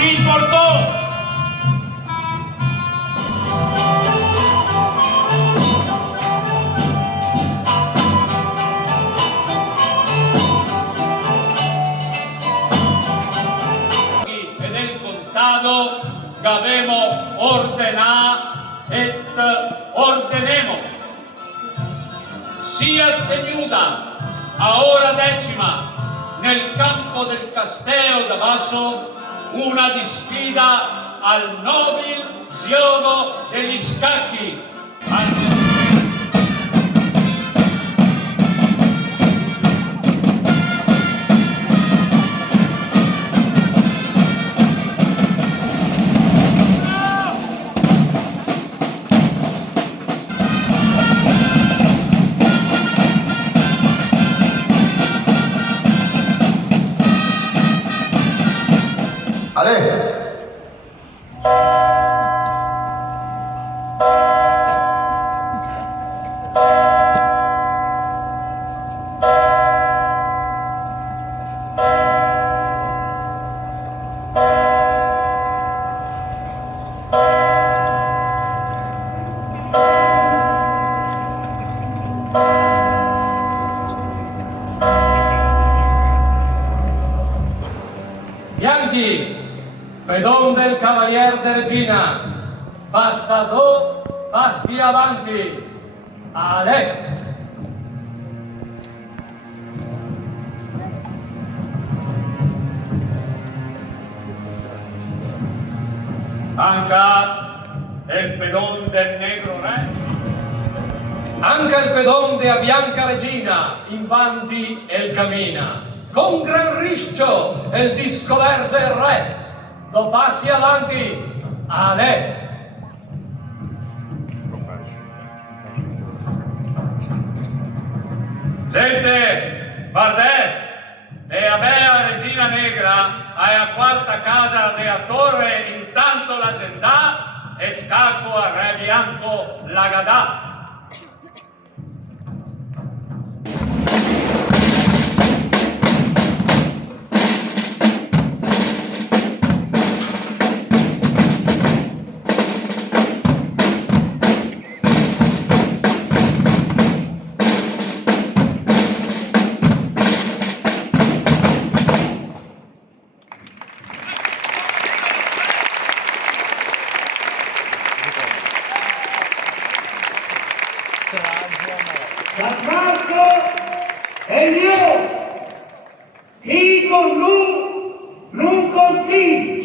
si importó. E del contado gavemo ordenà et ordenemo. Sia tenuta a ora 10 nel campo del Castello d'Avasso una disfida al nobile gioco degli scacchi. Bianchi, pedon del Cavalier de Regina, passador, passi avanti, ale! Anca el pedón del negro re. Anche il pedon de a Bianca Regina, invanti el camina. Con gran riscio el discoverse il re, do passi avanti, ale! Gente, guardate, e a mea Regina Negra, a quarta casa de a torre, intanto la zendà, e scacco a re bianco la gadà. San Marco e io, chi con lui, non con ti.